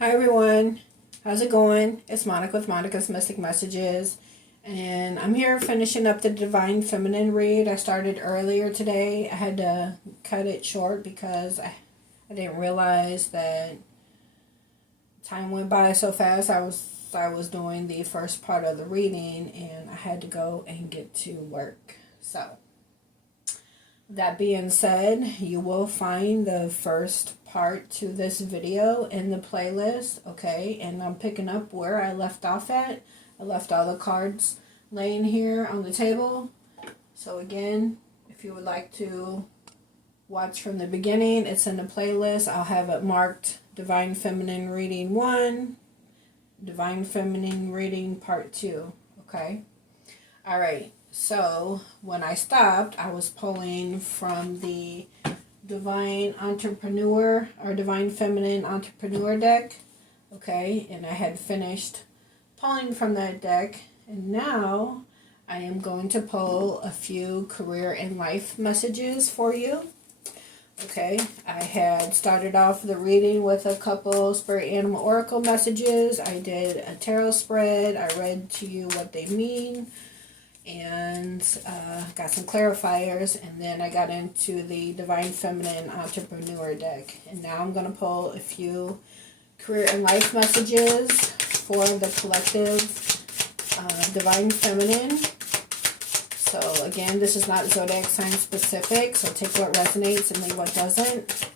Hi everyone, how's it going? It's Monica with Monica's Mystic Messages, and I'm here finishing up the Divine Feminine read. I started earlier today. I had to cut it short because I didn't realize that time went by so fast. I was doing the first part of the reading and I had to go and get to work. So that being said, you will find the first part to this video in the playlist, okay? And I'm picking up where I left off at. I left all the cards laying here on the table. So again, if you would like to watch from the beginning, it's in the playlist. I'll have it marked Divine Feminine Reading 1, Divine Feminine Reading Part 2, okay? Alright. So when I stopped, I was pulling from the Divine Entrepreneur or Divine Feminine Entrepreneur deck. Okay, and I had finished pulling from that deck, and now I am going to pull a few career and life messages for you. Okay, I had started off the reading with a couple Spirit Animal Oracle messages. I did a tarot spread. I read to you what they mean and got some clarifiers, and then I got into the Divine Feminine Entrepreneur deck, and now I'm going to pull a few career and life messages for the collective Divine Feminine. So again, this is not zodiac sign specific, so take what resonates and leave what doesn't.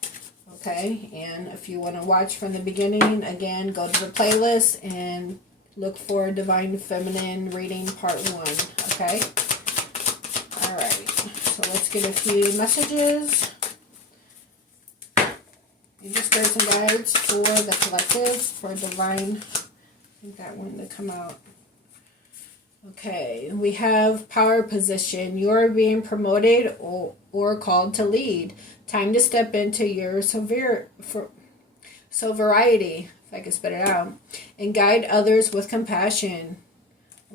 Okay, and if you want to watch from the beginning, again, go to the playlist and look for Divine Feminine Reading Part 1, okay? Alright, so let's get a few messages. You just get some guides for the collective, for Divine. I think that one to come out. Okay, we have power position. You are being promoted or called to lead. Time to step into your sovereignty, if I can spit it out, and guide others with compassion.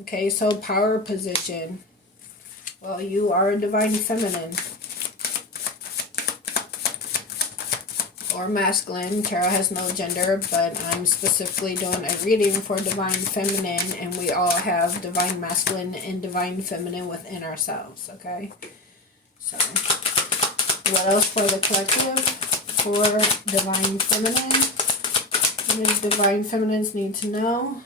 Okay, so power position. Well, you are a Divine Feminine or masculine. Tarot has no gender, but I'm specifically doing a reading for Divine Feminine, and we all have Divine Masculine and Divine Feminine within ourselves, okay? So, what else for the collective? For Divine Feminine. What do Divine Feminines need to know?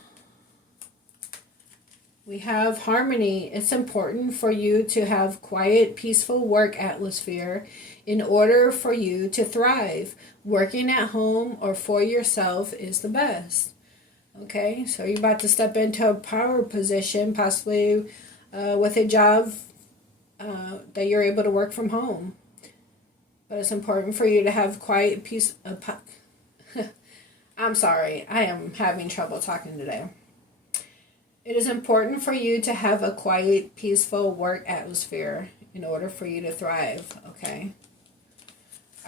We have harmony. It's important for you to have quiet, peaceful work atmosphere in order for you to thrive. Working at home or for yourself is the best. Okay, so you're about to step into a power position, possibly with a job that you're able to work from home. But it's important for you to have quiet, peace. I'm sorry, I am having trouble talking today. It is important for you to have a quiet, peaceful work atmosphere in order for you to thrive, okay?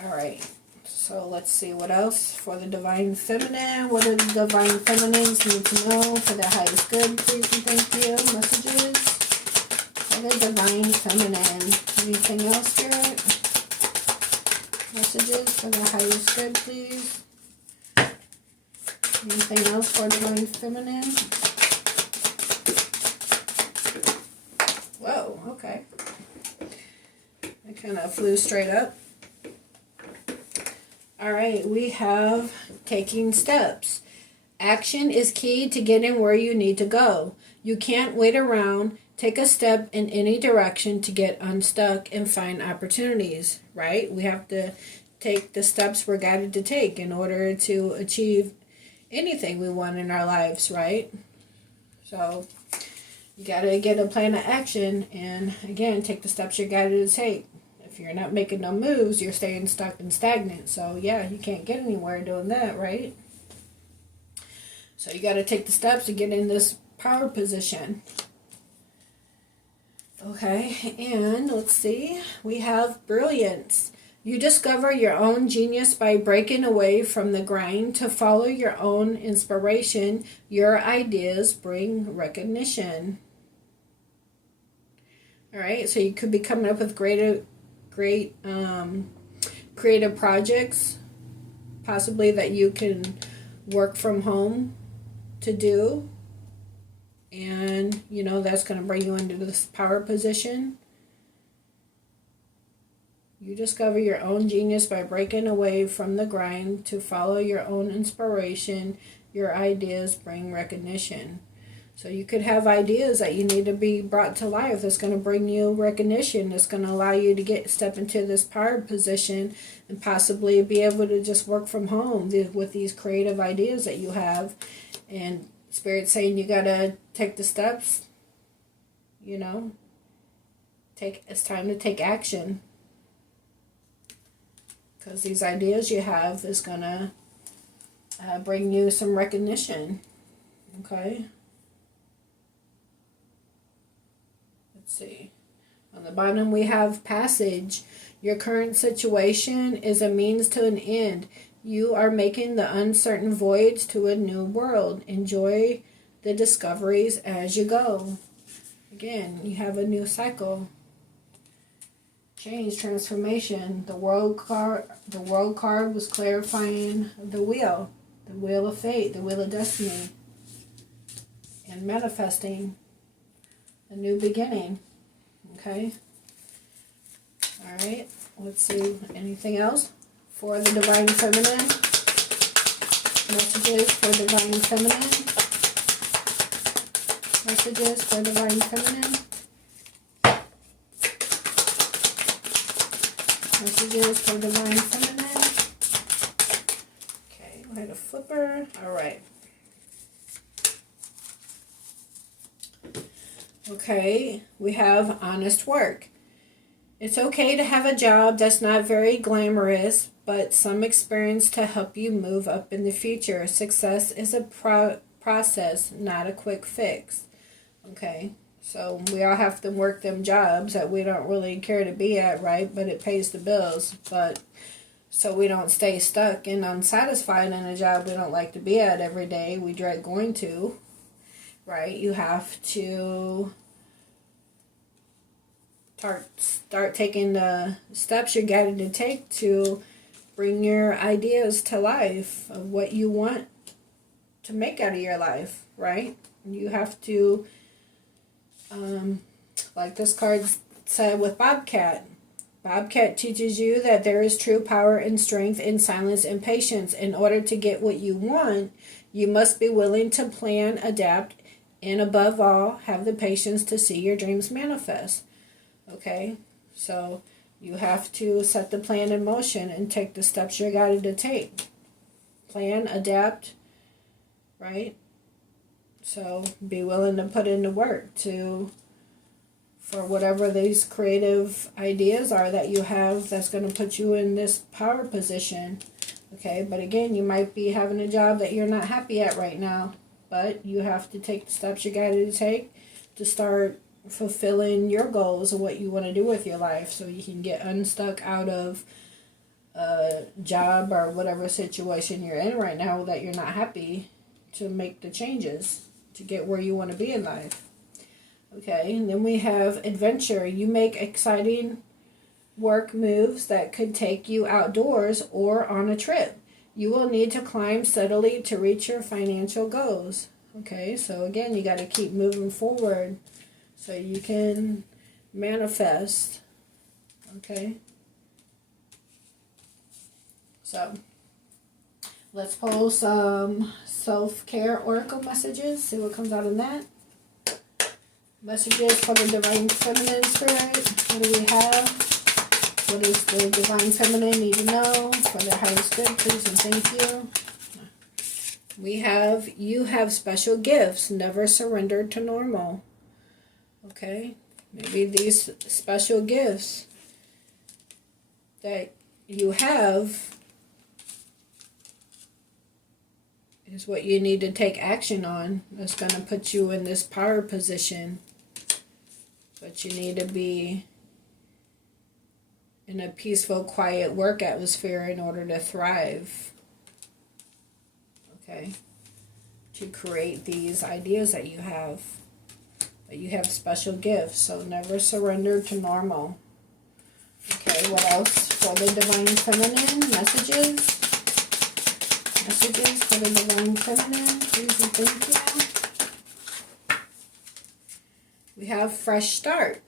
Alright, so let's see what else for the Divine Feminine. What do the Divine Feminines need to know for their highest good, please and thank you? Messages for the Divine Feminine. Anything else, Spirit? Messages for the highest good, please. Anything else for Divine Feminine? Whoa, okay. I kind of flew straight up. Alright, we have taking steps. Action is key to getting where you need to go. You can't wait around. Take a step in any direction to get unstuck and find opportunities, right? We have to take the steps we're guided to take in order to achieve anything we want in our lives, right? So you got to get a plan of action and, again, take the steps you're guided to take. If you're not making no moves, you're staying stuck and stagnant. So, yeah, you can't get anywhere doing that, right? So you got to take the steps to get in this power position. Okay, and let's see. We have brilliance. You discover your own genius by breaking away from the grind to follow your own inspiration. Your ideas bring recognition. All right, so you could be coming up with great creative projects, possibly that you can work from home to do. And, you know, that's going to bring you into this power position. You discover your own genius by breaking away from the grind to follow your own inspiration. Your ideas bring recognition. So you could have ideas that you need to be brought to life that's going to bring you recognition, that's going to allow you to step into this power position and possibly be able to just work from home with these creative ideas that you have. And Spirit's saying you got to take the steps, you know. It's time to take action. Because these ideas you have is going to bring you some recognition. Okay? Let's see. On the bottom we have passage. Your current situation is a means to an end. You are making the uncertain voyage to a new world. Enjoy the discoveries as you go. Again, you have a new cycle. Change, transformation. The world card was clarifying the wheel of fate, the wheel of destiny, and manifesting a new beginning. Okay. All right. Let's see. Anything else for the divine feminine? Messages for divine feminine. Messages for divine feminine. Messages for divine feminine. Okay, we had a flipper. All right. Okay, we have honest work. It's okay to have a job that's not very glamorous, but some experience to help you move up in the future. Success is a process, not a quick fix. Okay. So we all have to work them jobs that we don't really care to be at, right? But it pays the bills. But so we don't stay stuck and unsatisfied in a job we don't like to be at every day. We dread going to, right? You have to start taking the steps you're guided to take to bring your ideas to life of what you want to make out of your life, right? You have to... like this card said with Bobcat. Bobcat teaches you that there is true power and strength in silence and patience. In order to get what you want, you must be willing to plan, adapt, and above all, have the patience to see your dreams manifest. Okay? So you have to set the plan in motion and take the steps you're guided to take. Plan, adapt, right? So be willing to put in the work for whatever these creative ideas are that you have that's going to put you in this power position. Okay, but again, you might be having a job that you're not happy at right now, but you have to take the steps you're guided to take to start fulfilling your goals of what you want to do with your life so you can get unstuck out of a job or whatever situation you're in right now that you're not happy, to make the changes to get where you want to be in life. Okay, and then we have adventure. You make exciting work moves that could take you outdoors or on a trip. You will need to climb steadily to reach your financial goals. Okay, so again, you got to keep moving forward so you can manifest. Okay, so let's pull some self-care oracle messages, see what comes out of that. Messages for the divine feminine spirit. What do we have? What does the divine feminine need to know for their highest good, please and thank you? We have, you have special gifts. Never surrender to normal. Okay? Maybe these special gifts that you have is what you need to take action on. That's going to put you in this power position. But you need to be in a peaceful, quiet work atmosphere in order to thrive. Okay? To create these ideas that you have. But you have special gifts, so never surrender to normal. Okay, what else for the divine feminine messages? Messages for the Divine Feminine, please and thank you. We have fresh start.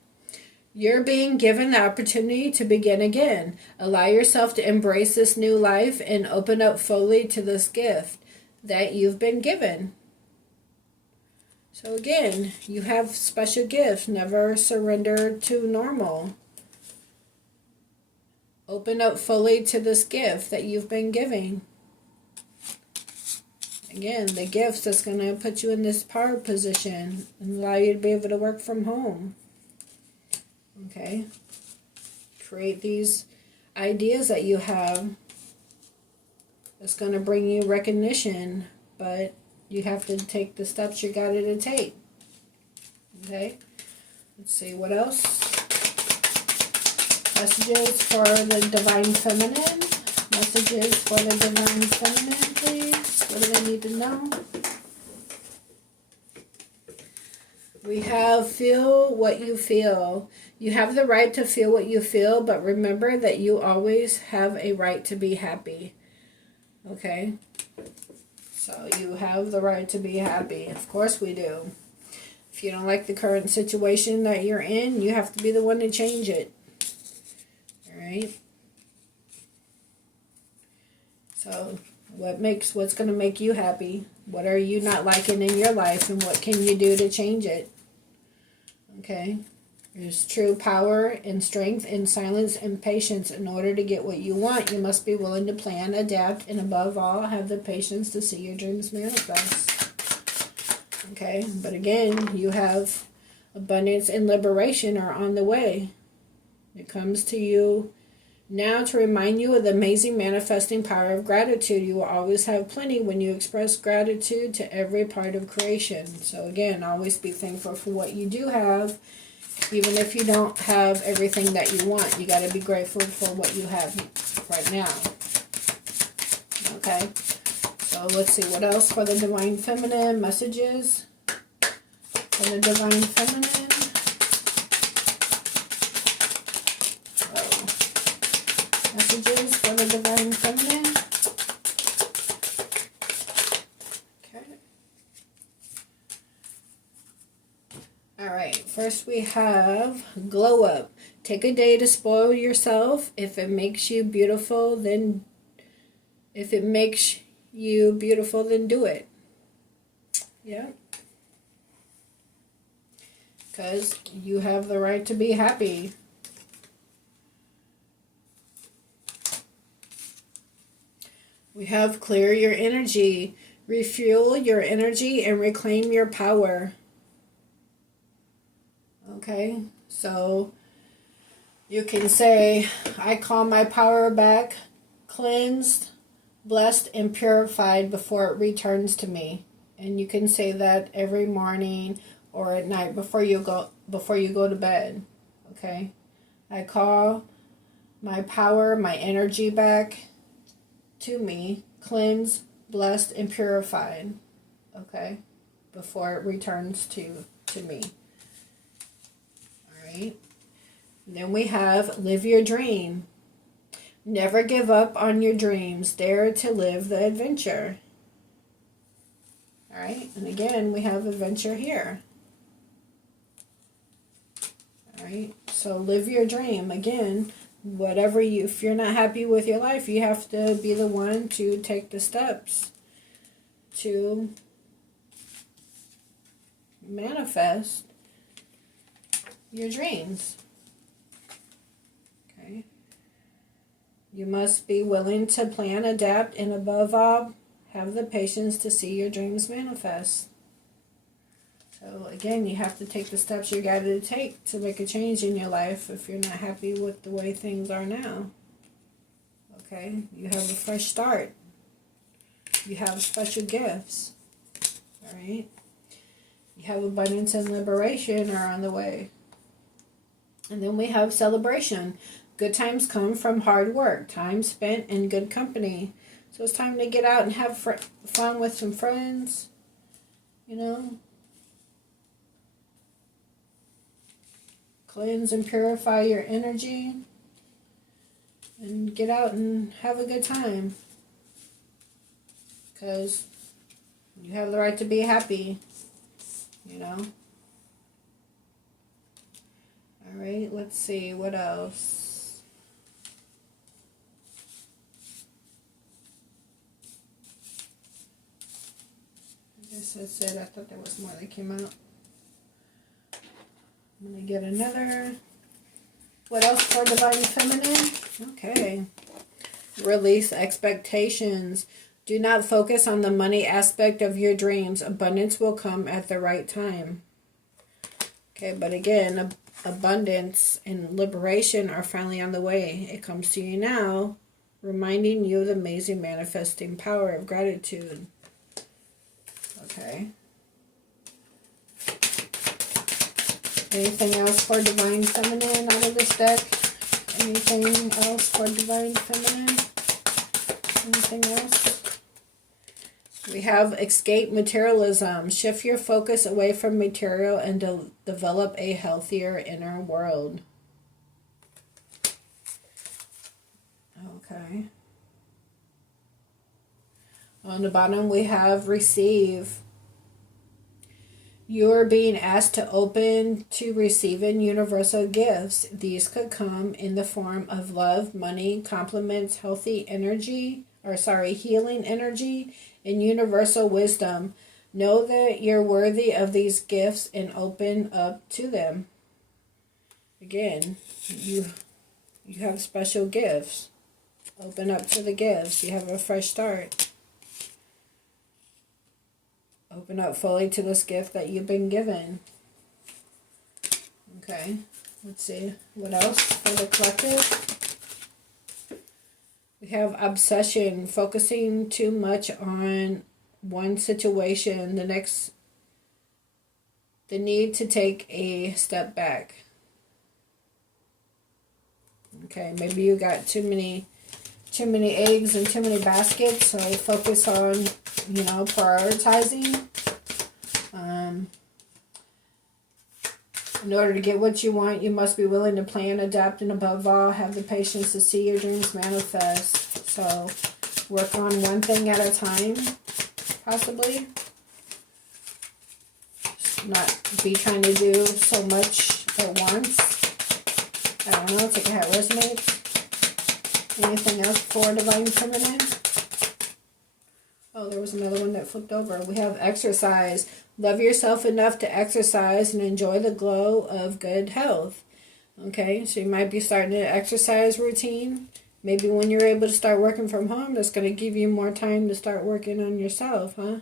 You're being given the opportunity to begin again. Allow yourself to embrace this new life and open up fully to this gift that you've been given. So again, you have special gifts. Never surrender to normal. Open up fully to this gift that you've been giving. Again, the gifts that's going to put you in this power position and allow you to be able to work from home. Okay? Create these ideas that you have. It's going to bring you recognition, but you have to take the steps you got to take. Okay? Let's see, what else? Messages for the Divine Feminine. Messages for the Divine Feminine, please. What do they need to know? We have feel what you feel. You have the right to feel what you feel, but remember that you always have a right to be happy. Okay? So you have the right to be happy. Of course we do. If you don't like the current situation that you're in, you have to be the one to change it. Alright? So what's going to make you happy? What are you not liking in your life, and what can you do to change it? Okay? There's true power and strength in silence and patience. In order to get what you want, you must be willing to plan, adapt, and above all, have the patience to see your dreams manifest. Okay? But again, you have abundance and liberation are on the way. It comes to you now to remind you of the amazing manifesting power of gratitude. You will always have plenty when you express gratitude to every part of creation. So again, always be thankful for what you do have. Even if you don't have everything that you want, you got to be grateful for what you have right now. Okay? So let's see, what else for the Divine Feminine? Messages for the Divine Feminine. Messages for the Divine Feminine. Okay. Alright, first we have glow up. Take a day to spoil yourself. If it makes you beautiful, then do it. Yeah. Because you have the right to be happy. We have clear your energy, refuel your energy, and reclaim your power. Okay, so you can say, I call my power back, cleansed, blessed, and purified before it returns to me. And you can say that every morning or at night before you go to bed. Okay, I call my power, my energy back to me, cleansed, blessed, and purified. Okay, before it returns to me. Alright. Then we have live your dream. Never give up on your dreams. Dare to live the adventure. Alright, and again we have adventure here. Alright, so live your dream. Again, if you're not happy with your life, you have to be the one to take the steps to manifest your dreams. Okay. You must be willing to plan, adapt, and above all, have the patience to see your dreams manifest. So again, you have to take the steps you got to take to make a change in your life if you're not happy with the way things are now. Okay? You have a fresh start. You have special gifts. Alright? You have abundance and liberation are on the way. And then we have celebration. Good times come from hard work. Time spent in good company. So it's time to get out and have fun with some friends. You know? Cleanse and purify your energy. And get out and have a good time. because you have the right to be happy, you know. All right, let's see what else. I guess that's it. I thought there was more that came out. I'm going to get another. What else for Divine Feminine? Okay. Release expectations. Do not focus on the money aspect of your dreams. Abundance will come at the right time. Okay, but again, abundance and liberation are finally on the way. It comes to you now, reminding you of the amazing manifesting power of gratitude. Okay. Anything else for Divine Feminine out of this deck? Anything else for Divine Feminine? Anything else? We have escape materialism. Shift your focus away from material and develop a healthier inner world. Okay. On the bottom we have receive. You are being asked to open to receiving universal gifts. These could come in the form of love, money, compliments, healthy energy, healing energy, and universal wisdom. Know that you're worthy of these gifts and open up to them. Again, you have special gifts. Open up to the gifts. You have a fresh start. Open up fully to this gift that you've been given. Okay, let's see. What else for the collective? We have obsession, focusing too much on one situation. The need to take a step back. Okay, maybe you got too many eggs in too many baskets, so focus on, prioritizing. In order to get what you want, you must be willing to plan, adapt, and above all, have the patience to see your dreams manifest. So, work on one thing at a time, possibly. Not be trying to do so much at once. I don't know, take a hat resonates. Anything else for Divine Feminine? Oh, there was another one that flipped over. We have exercise. Love yourself enough to exercise and enjoy the glow of good health. Okay, so you might be starting an exercise routine. Maybe when you're able to start working from home, that's going to give you more time to start working on yourself, huh?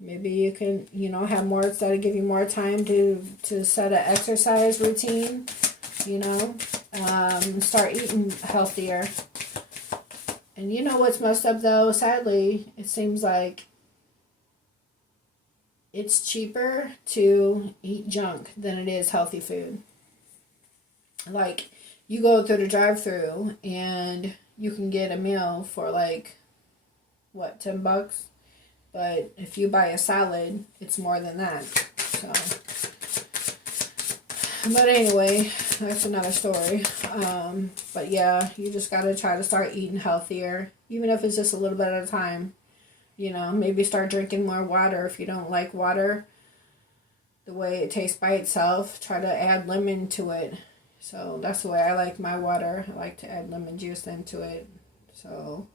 Maybe you can, have more, that'll give you more time to set an exercise routine, start eating healthier. And you know what's messed up though? Sadly, it seems like it's cheaper to eat junk than it is healthy food. Like, you go through the drive-thru and you can get a meal for like, what, $10? But if you buy a salad, it's more than that. So, but anyway, that's another story. But yeah, you just got to try to start eating healthier, even if it's just a little bit at a time. Maybe start drinking more water if you don't like water the way it tastes by itself. Try to add lemon to it. So that's the way I like my water. I like to add lemon juice into it. So,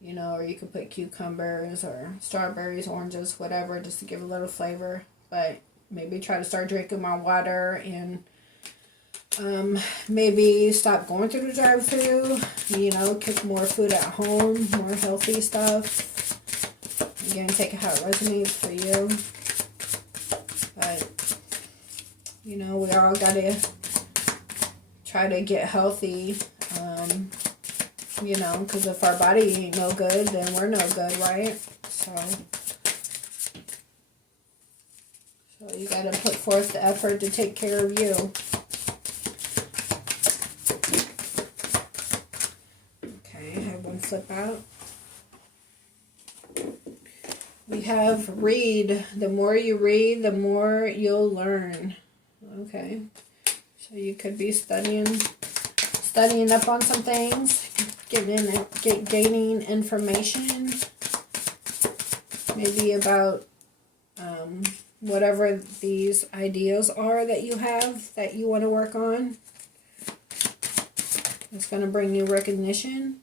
or you could put cucumbers or strawberries, oranges, whatever, just to give a little flavor. But maybe try to start drinking more water and maybe stop going through the drive-thru. Cook more food at home, more healthy stuff. Again, take how it resonates for you. But, we all got to try to get healthy, because if our body ain't no good, then we're no good, right? So you got to put forth the effort to take care of you. Okay, I have one flip out. We have read. The more you read, the more you'll learn. Okay. So you could be studying up on some things, gaining information. maybe about whatever these ideas are that you have that you want to work on. It's going to bring you recognition.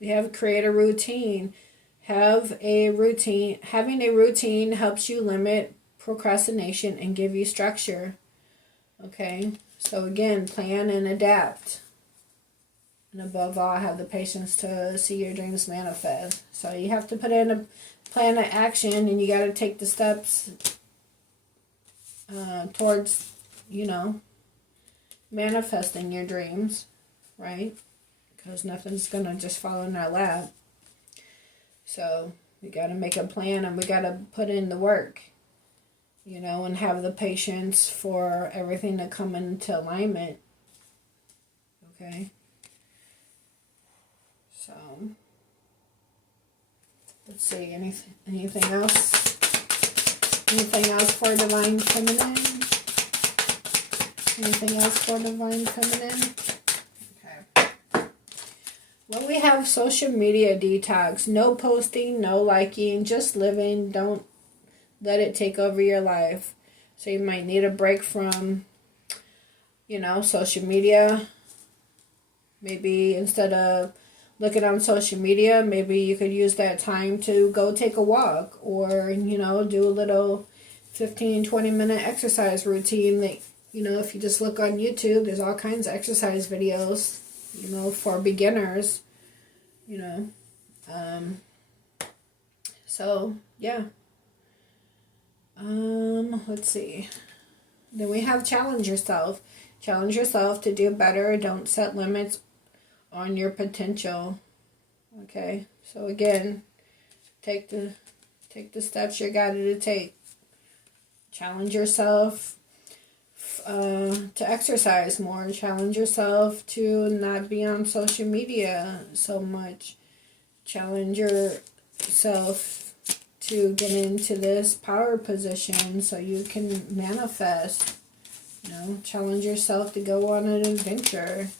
We have create a routine. Having a routine helps you limit procrastination and give you structure. Okay, so again, plan and adapt. And above all, have the patience to see your dreams manifest. So you have to put in a plan of action, and you got to take the steps towards, manifesting your dreams, right? Because nothing's going to just fall in our lap. So we got to make a plan, and we got to put in the work, and have the patience for everything to come into alignment. Okay? So, let's see, anything else? Anything else for Divine Feminine? Anything else for Divine Feminine? Okay. Well, we have social media detox. No posting, no liking, just living. Don't let it take over your life. So you might need a break from, social media. Maybe instead of looking on social media, maybe you could use that time to go take a walk, or, do a little 15-20 minute exercise routine that, if you just look on YouTube, there's all kinds of exercise videos, for beginners, so, yeah. Let's see. Then we have challenge yourself. Challenge yourself to do better. Don't set limits on your potential. Okay, so again, take the steps you're guided to take. Challenge yourself to exercise more. Challenge yourself to not be on social media so much. Challenge yourself to get into this power position so you can manifest. Challenge yourself to go on an adventure.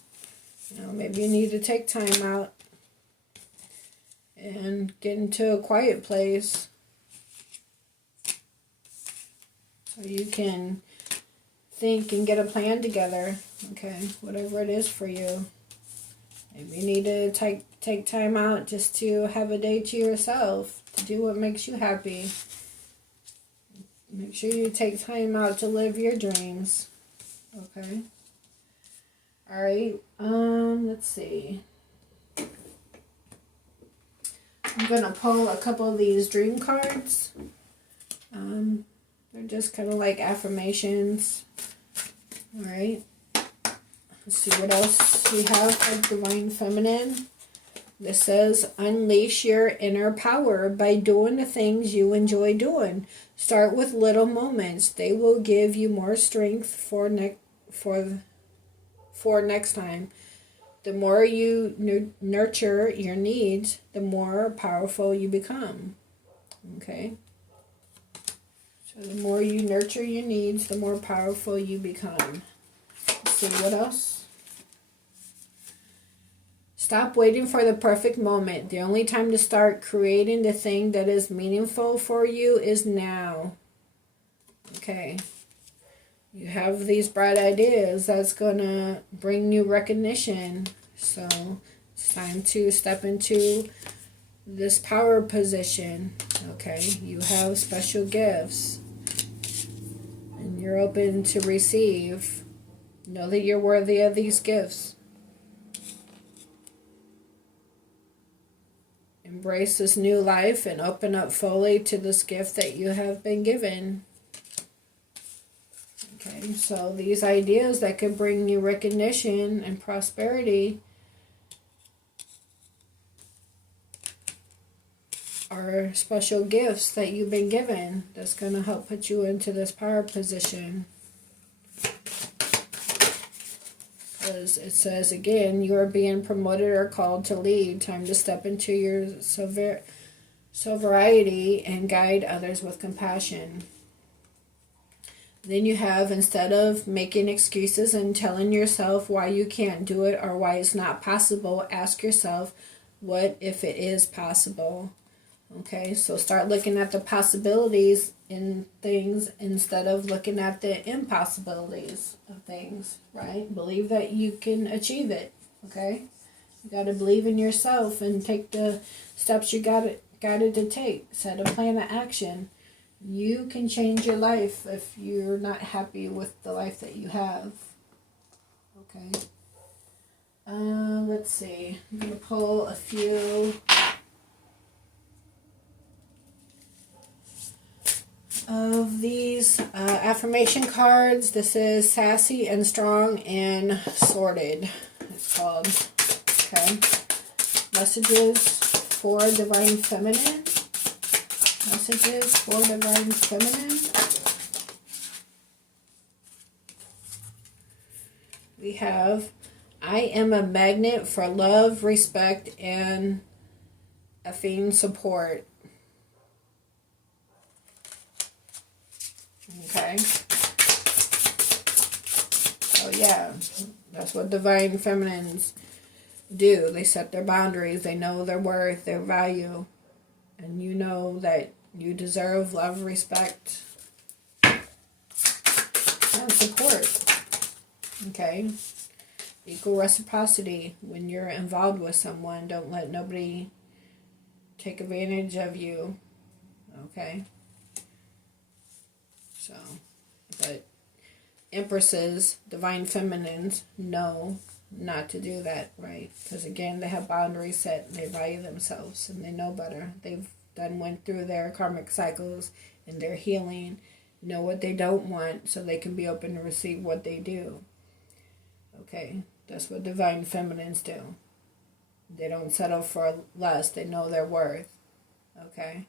Maybe you need to take time out and get into a quiet place so you can think and get a plan together. Okay, whatever it is for you. Maybe you need to take time out just to have a day to yourself, to do what makes you happy. Make sure you take time out to live your dreams. Okay. All right. Let's see. I'm gonna pull a couple of these dream cards. They're just kind of like affirmations. All right. Let's see what else we have for Divine Feminine. This says, unleash your inner power by doing the things you enjoy doing. Start with little moments. They will give you more strength for next time. The more you nurture your needs, the more powerful you become. Okay? So the more you nurture your needs, the more powerful you become. Let's see what else. Stop waiting for the perfect moment. The only time to start creating the thing that is meaningful for you is now. Okay. You have these bright ideas that's going to bring you recognition. So it's time to step into this power position. Okay. You have special gifts. And you're open to receive. Know that you're worthy of these gifts. Embrace this new life and open up fully to this gift that you have been given. Okay, so these ideas that could bring you recognition and prosperity are special gifts that you've been given that's going to help put you into this power position. Because it says again, you are being promoted or called to lead. Time to step into your sovereignty and guide others with compassion. Then you have, instead of making excuses and telling yourself why you can't do it or why it's not possible, ask yourself, what if it is possible? Okay, so start looking at the possibilities in things instead of looking at the impossibilities of things, right? Believe that you can achieve it, okay? You got to believe in yourself and take the steps you got it to take. Set a plan of action. You can change your life if you're not happy with the life that you have. Okay. Let's see. I'm going to pull a few of these affirmation cards. This is Sassy and Strong and Sorted, it's called. Okay. Messages for Divine Feminine. Messages for Divine Feminine. We have, I am a magnet for love, respect, and effing support. Okay. Oh yeah, that's what Divine Feminines do. They set their boundaries. They know their worth, their value. And you know that you deserve love, respect, and support. Okay? Equal reciprocity. When you're involved with someone, don't let nobody take advantage of you. Okay? So, but Empresses, Divine Feminines, know not to do that, right? Because again, they have boundaries set, they value themselves, and they know better. They've went through their karmic cycles and their healing, know what they don't want, so they can be open to receive what they do. Okay, that's what Divine Feminines do. They don't settle for less, they know their worth. Okay.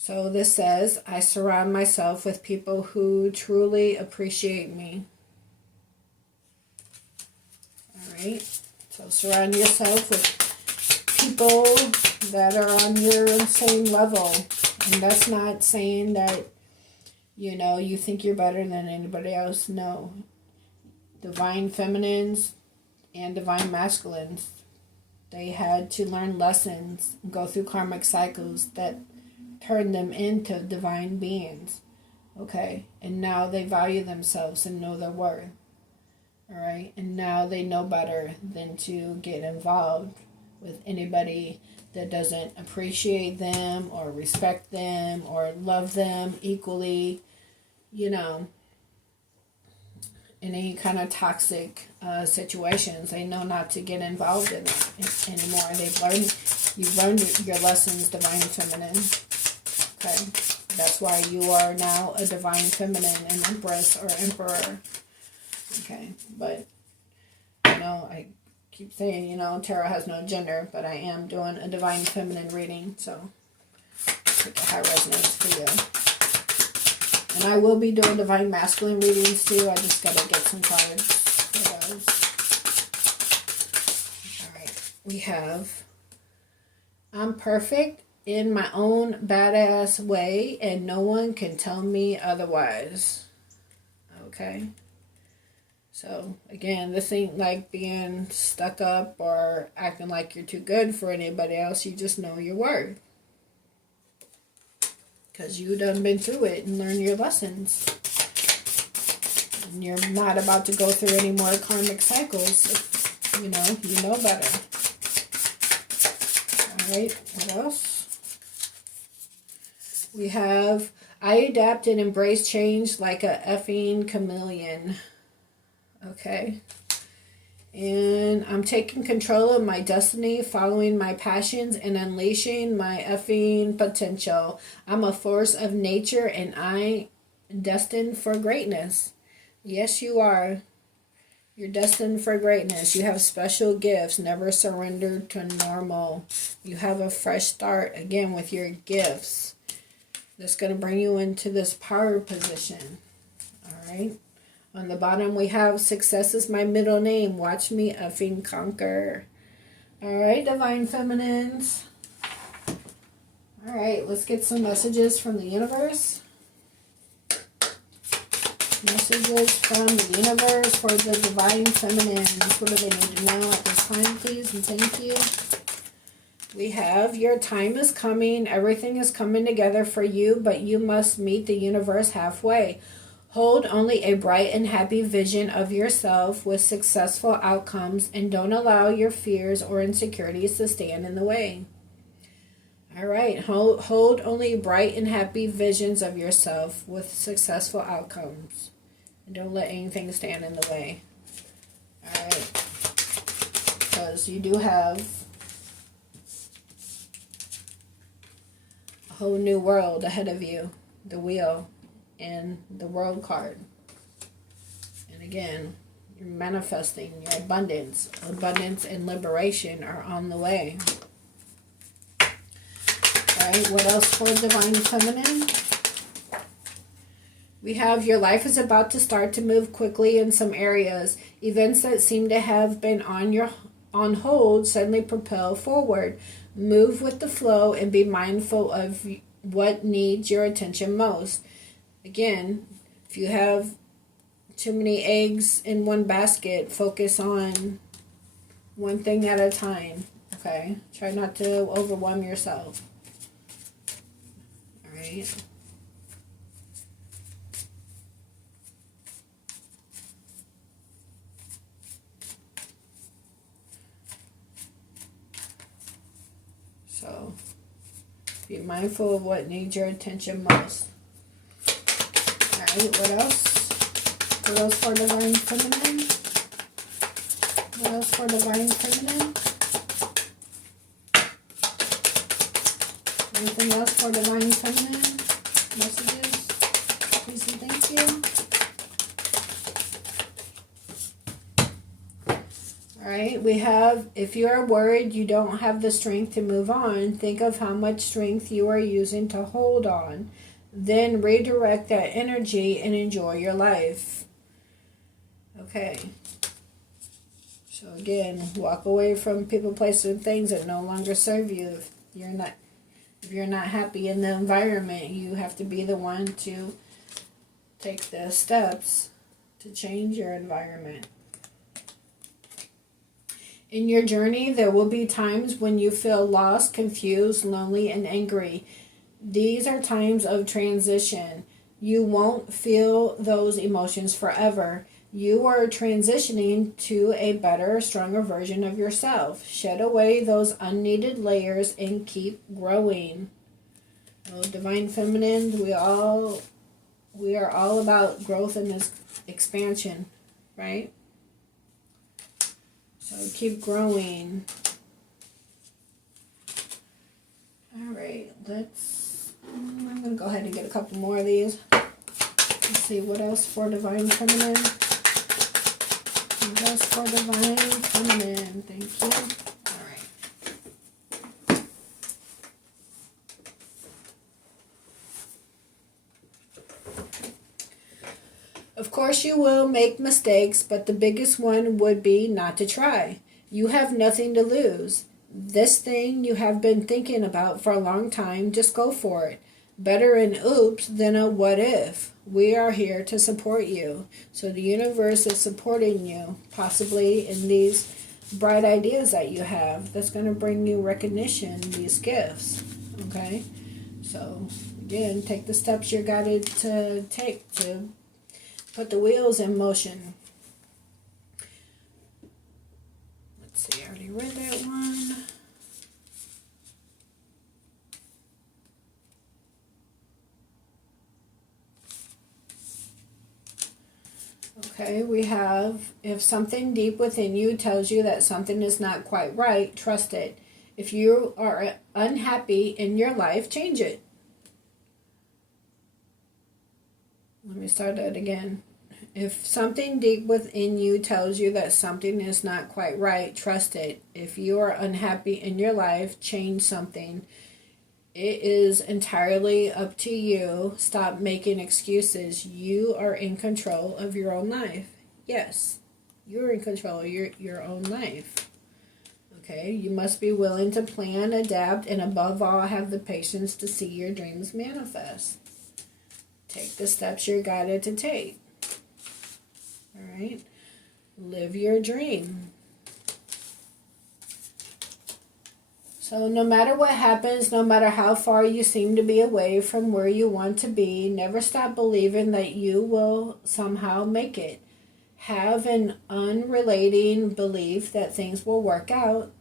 So this says, I surround myself with people who truly appreciate me. Alright, so surround yourself with people that are on your same level. And that's not saying that, you think you're better than anybody else. No. Divine Feminines and Divine Masculines, they had to learn lessons, go through karmic cycles that turned them into divine beings. Okay, and now they value themselves and know their worth. Alright, and now they know better than to get involved with anybody that doesn't appreciate them or respect them or love them equally, in any kind of toxic situations. They know not to get involved in it anymore. You've learned your lessons, Divine Feminine. Okay, that's why you are now a Divine Feminine, an Empress or Emperor. Okay, but, I keep saying, tarot has no gender, but I am doing a Divine Feminine reading, so take a high resonance for you. And I will be doing Divine Masculine readings too. I just gotta get some cards for those. Alright, we have, I'm perfect in my own badass way, and no one can tell me otherwise. Okay. So, again, this ain't like being stuck up or acting like you're too good for anybody else. You just know your worth. Because you done been through it and learned your lessons. And you're not about to go through any more karmic cycles. If, you know better. Alright, what else? We have, I adapt and embrace change like a effing chameleon. Okay. And I'm taking control of my destiny, following my passions, and unleashing my effing potential. I'm a force of nature, and I'm destined for greatness. Yes, you are. You're destined for greatness. You have special gifts. Never surrender to normal. You have a fresh start, again, with your gifts. That's going to bring you into this power position. All right. On the bottom, we have success is my middle name. Watch me effing conquer. All right, Divine Feminines. All right, let's get some messages from the universe. Messages from the universe for the Divine Feminines. What do they need to know at this time, please? And thank you. We have your time is coming, everything is coming together for you, but you must meet the universe halfway. Hold only a bright and happy vision of yourself with successful outcomes and don't allow your fears or insecurities to stand in the way. All right, hold only bright and happy visions of yourself with successful outcomes and don't let anything stand in the way. All right, because you do have a whole new world ahead of you, the wheel and the world card. And again, you're manifesting your abundance. Abundance and liberation are on the way. All right, what else for Divine Feminine? We have your life is about to start to move quickly in some areas. Events that seem to have been on hold suddenly propel forward. Move with the flow and be mindful of what needs your attention most. Again, if you have too many eggs in one basket, focus on one thing at a time. Okay? Try not to overwhelm yourself. All right? So, be mindful of what needs your attention most. Alright, what else? What else for Divine Feminine? What else for Divine Feminine? Anything else for Divine Feminine? Messages? Please and thank you. Alright, we have, if you are worried you don't have the strength to move on, think of how much strength you are using to hold on. Then redirect that energy and enjoy your life. Okay. So again, walk away from people, places, and things that no longer serve you. If you're not happy in the environment, you have to be the one to take the steps to change your environment. In your journey, there will be times when you feel lost, confused, lonely, and angry. These are times of transition. You won't feel those emotions forever. You are transitioning to a better, stronger version of yourself. Shed away those unneeded layers and keep growing. Oh, Divine Feminine, we are all about growth and this expansion, right? So keep growing. All right, I'm going to go ahead and get a couple more of these. Let's see, what else for Divine Feminine? What else for Divine Feminine? Thank you. All right. Of course you will make mistakes, but the biggest one would be not to try. You have nothing to lose. This thing you have been thinking about for a long time, just go for it. Better an oops than a what if. We are here to support you. So the universe is supporting you, possibly in these bright ideas that you have. That's going to bring you recognition, these gifts. Okay? So, again, take the steps you're guided to take to put the wheels in motion. Let's see, I already read that one. Okay, we have, if something deep within you tells you that something is not quite right, trust it. If you are unhappy in your life, change it. Let me start that again. If something deep within you tells you that something is not quite right, trust it. If you are unhappy in your life, change something. It is entirely up to you. Stop making excuses. You are in control of your own life. Yes, you're in control of your own life. Okay, you must be willing to plan, adapt, and above all, have the patience to see your dreams manifest. Take the steps you're guided to take. All right, live your dream. So no matter what happens, no matter how far you seem to be away from where you want to be, never stop believing that you will somehow make it. Have an unrelating belief that things will work out.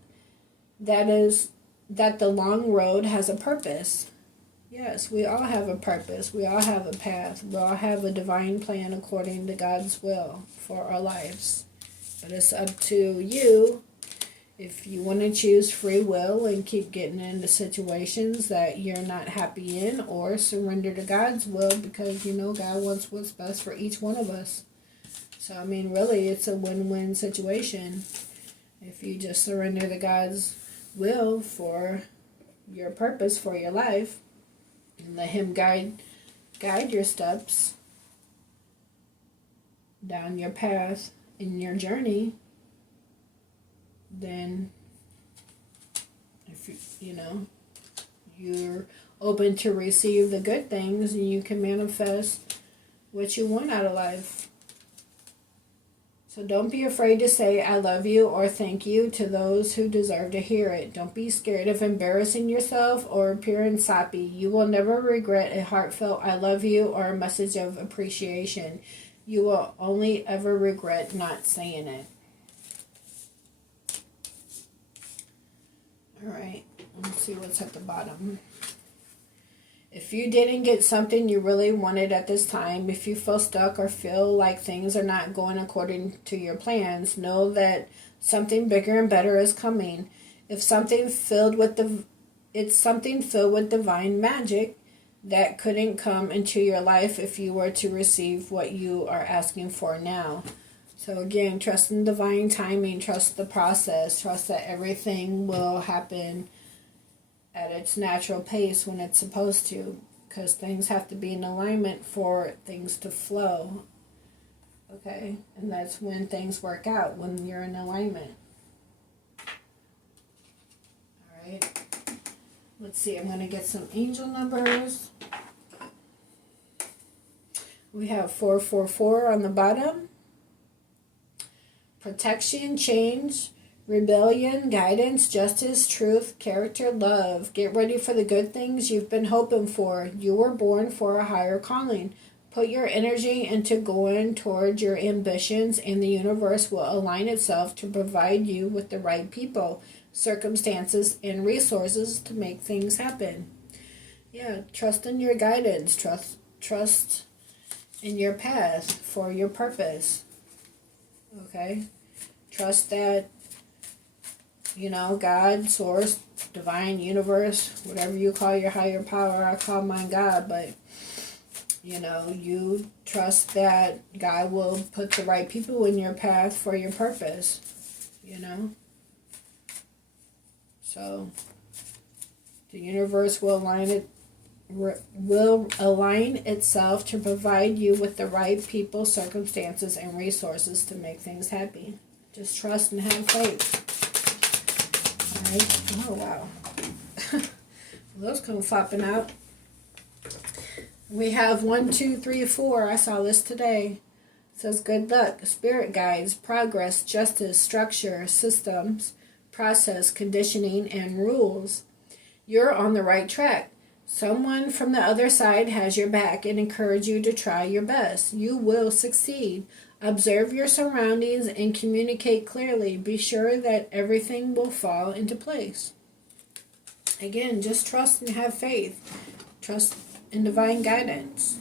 That is, that the long road has a purpose. Yes, we all have a purpose. We all have a path. We all have a divine plan according to God's will for our lives. But it's up to you if you want to choose free will and keep getting into situations that you're not happy in, or surrender to God's will because you know God wants what's best for each one of us. So, I mean, really, it's a win-win situation if you just surrender to God's will for your purpose for your life and let Him guide your steps down your path in your journey. Then if you're open to receive the good things, and you can manifest what you want out of life. So don't be afraid to say I love you or thank you to those who deserve to hear it. Don't be scared of embarrassing yourself or appearing soppy. You will never regret a heartfelt I love you or a message of appreciation. You will only ever regret not saying it. Alright, let's see what's at the bottom. If you didn't get something you really wanted at this time, if you feel stuck or feel like things are not going according to your plans, know that something bigger and better is coming. It's something filled with divine magic that couldn't come into your life if you were to receive what you are asking for now. So again, trust in divine timing, trust the process, trust that everything will happen at its natural pace when it's supposed to, because things have to be in alignment for things to flow. Okay? And that's when things work out, when you're in alignment. Alright. Let's see, I'm going to get some angel numbers. We have 444 on the bottom. Protection, change, rebellion, guidance, justice, truth, character, love. Get ready for the good things you've been hoping for. You were born for a higher calling. Put your energy into going toward your ambitions, and the universe will align itself to provide you with the right people, circumstances, and resources to make things happen. Yeah, trust in your guidance. Trust in your path for your purpose. Okay? Trust that God, source, divine, universe, whatever you call your higher power, I call mine God, but, you trust that God will put the right people in your path for your purpose, So, the universe will align itself to provide you with the right people, circumstances, and resources to make things happy. Just trust and have faith. Alright. Oh, wow. Those come flopping out. We have 1, 2, 3, 4. I saw this today. It says good luck, spirit guides, progress, justice, structure, systems, process, conditioning, and rules. You're on the right track. Someone from the other side has your back and encourage you to try your best. You will succeed. Observe your surroundings and communicate clearly. Be sure that everything will fall into place. Again, just trust and have faith. Trust in divine guidance.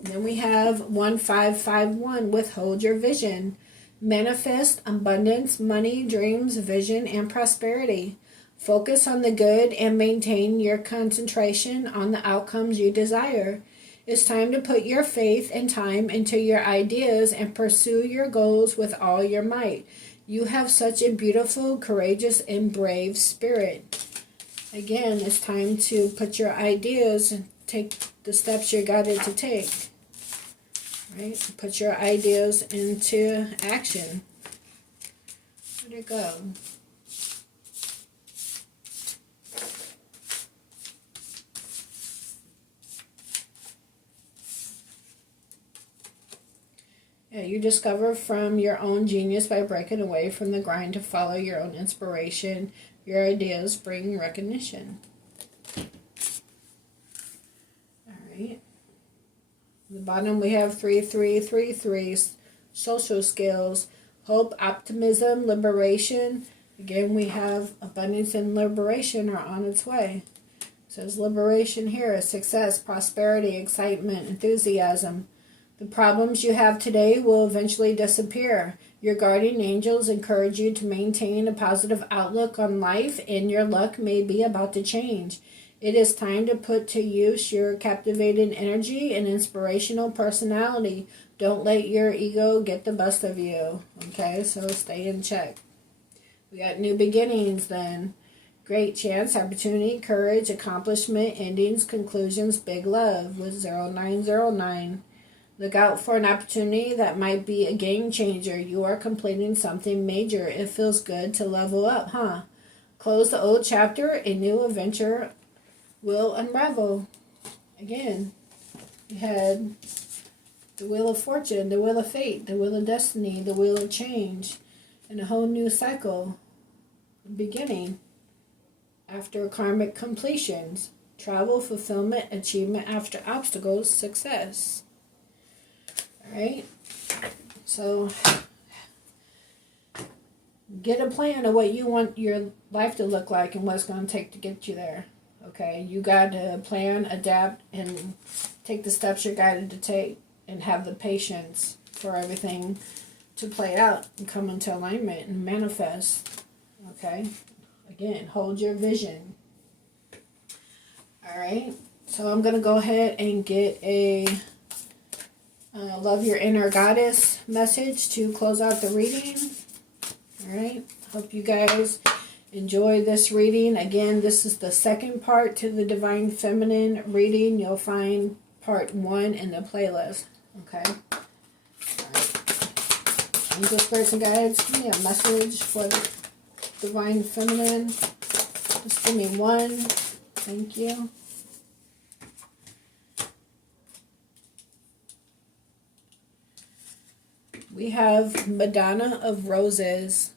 Then we have 1551, withhold your vision. Manifest abundance, money, dreams, vision, and prosperity. Focus on the good and maintain your concentration on the outcomes you desire. It's time to put your faith and time into your ideas and pursue your goals with all your might. You have such a beautiful, courageous, and brave spirit. Again, it's time to put your ideas and take the steps you're guided to take. Right? Put your ideas into action. Where'd it go? Yeah, you discover from your own genius by breaking away from the grind to follow your own inspiration. Your ideas bring recognition. All right. At the bottom we have 3333, social skills, hope, optimism, liberation. Again, we have abundance and liberation are on its way. It says liberation here, success, prosperity, excitement, enthusiasm. The problems you have today will eventually disappear. Your guardian angels encourage you to maintain a positive outlook on life, and your luck may be about to change. It is time to put to use your captivating energy and inspirational personality. Don't let your ego get the best of you. Okay, so stay in check. We got new beginnings then. Great chance, opportunity, courage, accomplishment, endings, conclusions, big love with 0909. Look out for an opportunity that might be a game changer. You are completing something major. It feels good to level up, huh? Close the old chapter. A new adventure will unravel. Again, we had the Wheel of Fortune, the Wheel of Fate, the Wheel of Destiny, the Wheel of Change, and a whole new cycle beginning after karmic completions. Travel, fulfillment, achievement after obstacles, success. Alright, so get a plan of what you want your life to look like and what it's going to take to get you there. Okay, you got to plan, adapt, and take the steps you're guided to take, and have the patience for everything to play out and come into alignment and manifest. Okay, again, hold your vision. Alright, so I'm going to go ahead and get a Love Your Inner Goddess message to close out the reading. Alright, hope you guys enjoy this reading. Again, this is the second part to the Divine Feminine reading. You'll find part 1 in the playlist. Okay? Alright. Angel Spirits and Guides, give me a message for the Divine Feminine. Just give me one. Thank you. We have Madonna of Roses.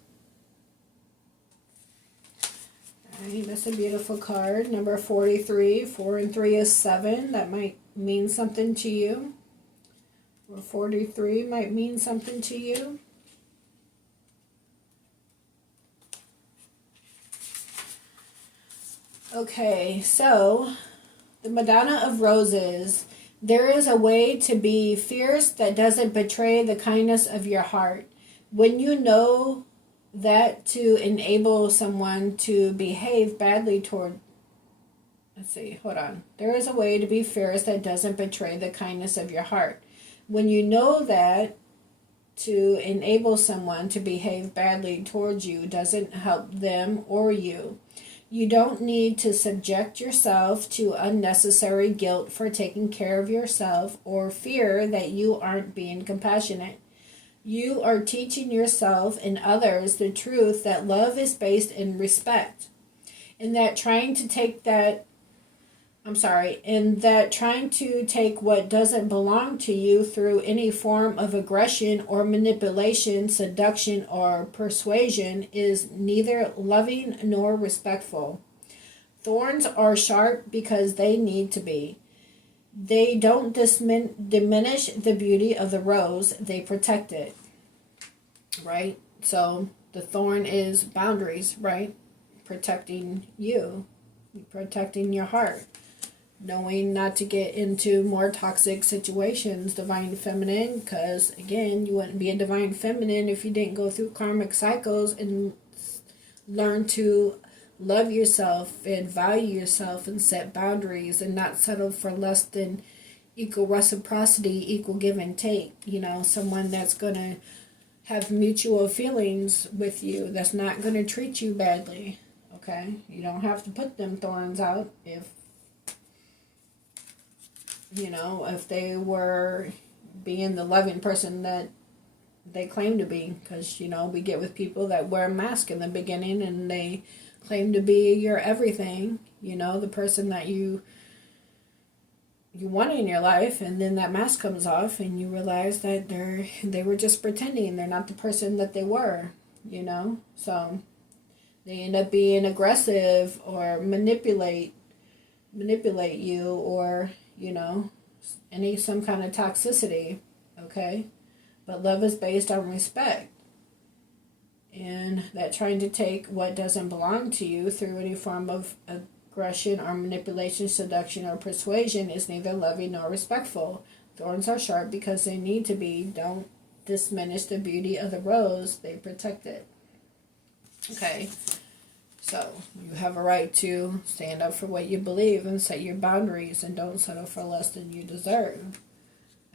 Alright, that's a beautiful card. Number 43. 4 and 3 is 7. That might mean something to you. Or 43 might mean something to you. Okay, so the Madonna of Roses. There is a way to be fierce that doesn't betray the kindness of your heart. When you know that to enable someone to behave badly toward... There is a way to be fierce that doesn't betray the kindness of your heart. When you know that to enable someone to behave badly towards you doesn't help them or you. You don't need to subject yourself to unnecessary guilt for taking care of yourself or fear that you aren't being compassionate. You are teaching yourself and others the truth that love is based in respect, and that trying to take what doesn't belong to you through any form of aggression or manipulation, seduction, or persuasion is neither loving nor respectful. Thorns are sharp because they need to be. They don't diminish the beauty of the rose, they protect it. Right? So the thorn is boundaries, right? Protecting you, protecting your heart. Knowing not to get into more toxic situations, Divine Feminine, because again, you wouldn't be a Divine Feminine if you didn't go through karmic cycles and learn to love yourself and value yourself and set boundaries and not settle for less than equal reciprocity, equal give and take. You know, someone that's going to have mutual feelings with you, that's not going to treat you badly. Okay? You don't have to put them thorns out if they were being the loving person that they claim to be. Because, we get with people that wear a mask in the beginning and they claim to be your everything. The person that you you want in your life, and then that mask comes off and you realize that they were just pretending. They're not the person that they were, So they end up being aggressive or manipulate you, or some kind of toxicity. Okay, but love is based on respect, and that trying to take what doesn't belong to you through any form of aggression or manipulation, seduction, or persuasion is neither loving nor respectful. Thorns are sharp because they need to be. Don't diminish the beauty of the rose, they protect it. Okay, so you have a right to stand up for what you believe and set your boundaries, and don't settle for less than you deserve.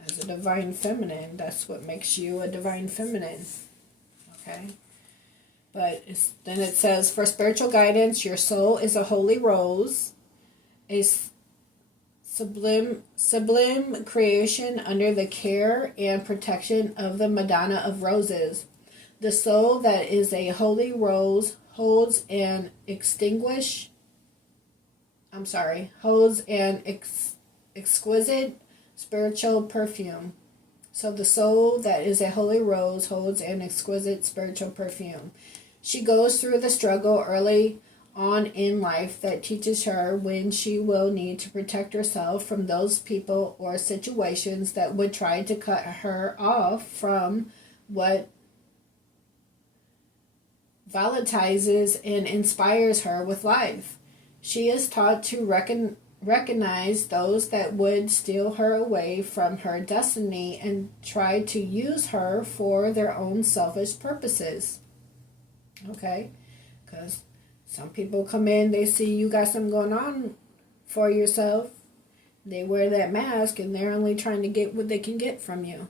As a divine feminine, that's what makes you a divine feminine. Okay? But then it says, for spiritual guidance, your soul is a holy rose, a sublime creation under the care and protection of the Madonna of Roses. The soul that is a holy rose holds an exquisite spiritual perfume. So the soul that is a holy rose holds an exquisite spiritual perfume. She goes through the struggle early on in life that teaches her when she will need to protect herself from those people or situations that would try to cut her off from what volatilizes and inspires her with life. She is taught to recognize those that would steal her away from her destiny and try to use her for their own selfish purposes. Okay? Because some people come in, they see you got something going on for yourself. They wear that mask and they're only trying to get what they can get from you.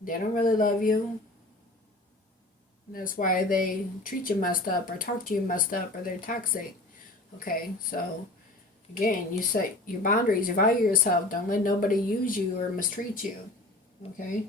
They don't really love you. That's why they treat you messed up or talk to you messed up or they're toxic. Okay, so again, you set your boundaries, you value yourself. Don't let nobody use you or mistreat you. Okay?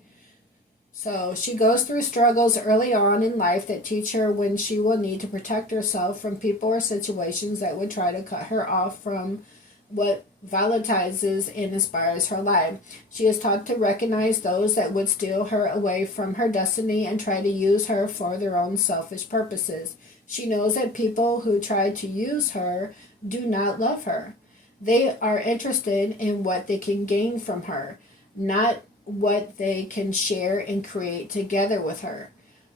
So she goes through struggles early on in life that teach her when she will need to protect herself from people or situations that would try to cut her off from what volatilizes and inspires her life. She is taught to recognize those that would steal her away from her destiny and try to use her for their own selfish purposes. She knows that people who try to use her do not love her. They are interested in what they can gain from her, not what they can share and create together with her.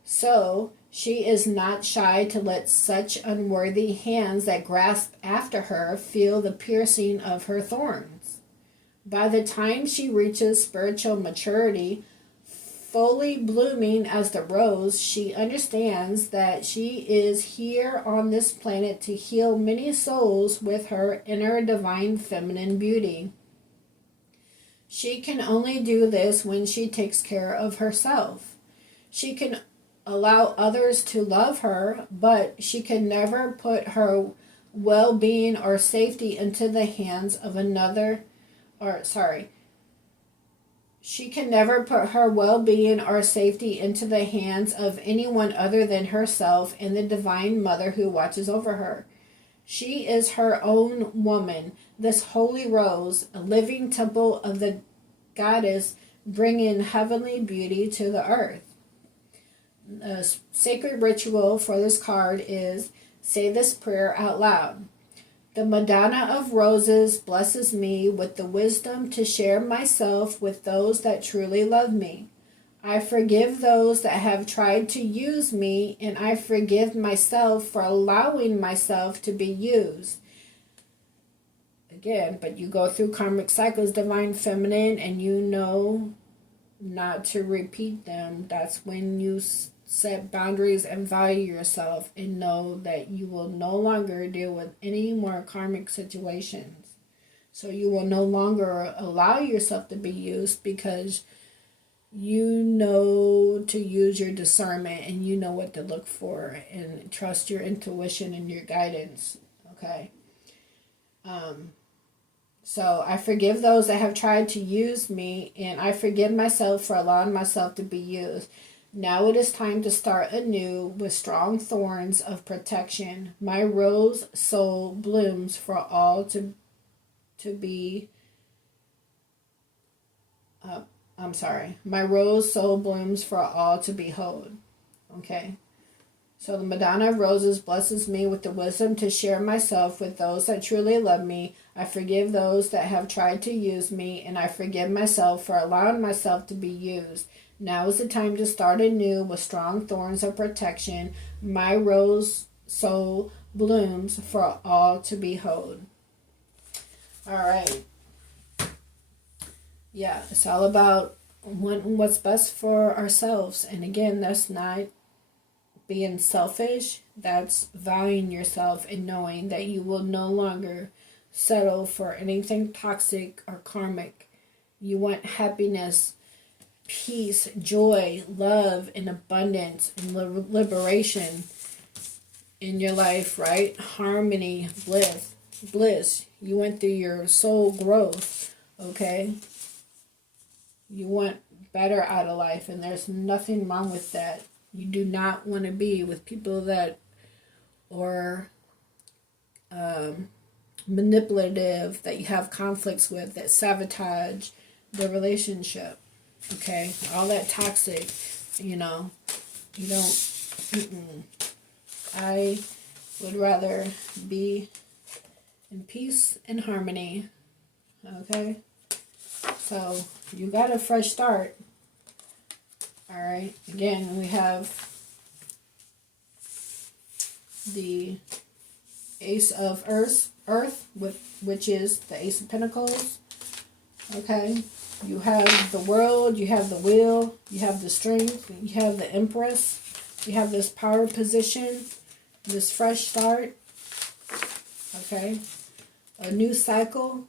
So she is not shy to let such unworthy hands that grasp after her feel the piercing of her thorns. By the time she reaches spiritual maturity, fully blooming as the rose, she understands that she is here on this planet to heal many souls with her inner divine feminine beauty. She can only do this when she takes care of herself. She can allow others to love her, but she can never put her well-being or safety into the hands of She can never put her well-being or safety into the hands of anyone other than herself and the Divine Mother who watches over her. She is her own woman, this holy rose, a living temple of the goddess, bringing heavenly beauty to the earth. The sacred ritual for this card is say this prayer out loud. The Madonna of Roses blesses me with the wisdom to share myself with those that truly love me. I forgive those that have tried to use me, and I forgive myself for allowing myself to be used. Again, but you go through karmic cycles, divine feminine, and you know not to repeat them. That's when you set boundaries and value yourself and know that you will no longer deal with any more karmic situations. So you will no longer allow yourself to be used because you know to use your discernment and you know what to look for and trust your intuition and your guidance. Okay. So I forgive those that have tried to use me, and I forgive myself for allowing myself to be used. Now it is time to start anew with strong thorns of protection. My rose soul blooms for all to be I'm sorry. My rose so blooms for all to behold. Okay. So the Madonna of Roses blesses me with the wisdom to share myself with those that truly love me. I forgive those that have tried to use me, and I forgive myself for allowing myself to be used. Now is the time to start anew with strong thorns of protection. My rose so blooms for all to behold. All right. Yeah, it's all about wanting what's best for ourselves. And again, that's not being selfish, that's valuing yourself and knowing that you will no longer settle for anything toxic or karmic. You want happiness, peace, joy, love, and abundance and liberation in your life, right? Harmony, bliss. You went through your soul growth, okay? You want better out of life, and there's nothing wrong with that. You do not want to be with people that are manipulative, that you have conflicts with, that sabotage the relationship. Okay? All that toxic, you don't. I would rather be in peace and harmony. Okay? So, you got a fresh start. Alright, again, we have the Ace of Earth, which is the Ace of Pentacles. Okay, you have the World, you have the Wheel, you have the Strength, you have the Empress, you have this power position, this fresh start. Okay, a new cycle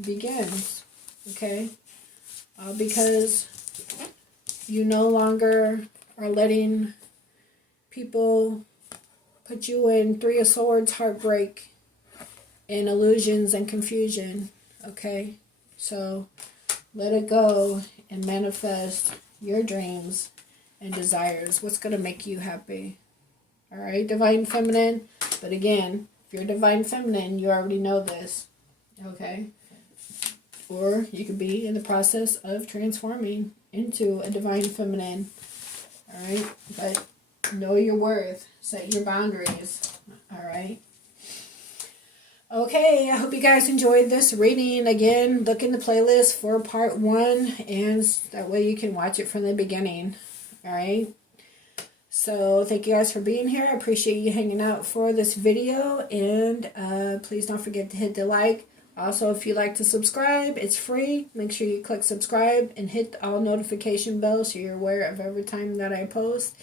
begins. Okay, because you no longer are letting people put you in Three of Swords, heartbreak, and illusions and confusion. Okay? So let it go and manifest your dreams and desires. What's going to make you happy? Alright, Divine Feminine. But again, if you're Divine Feminine, you already know this. Okay? Or you could be in the process of transforming into a Divine Feminine. Alright? But know your worth. Set your boundaries. Alright? Okay, I hope you guys enjoyed this reading. Again, look in the playlist for part 1, and that way you can watch it from the beginning. Alright? So, thank you guys for being here. I appreciate you hanging out for this video, and please don't forget to hit the like. Also, if you like to subscribe, it's free. Make sure you click subscribe and hit the all notification bell so you're aware of every time that I post.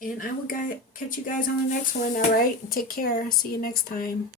And I will catch you guys on the next one, alright? Take care. See you next time.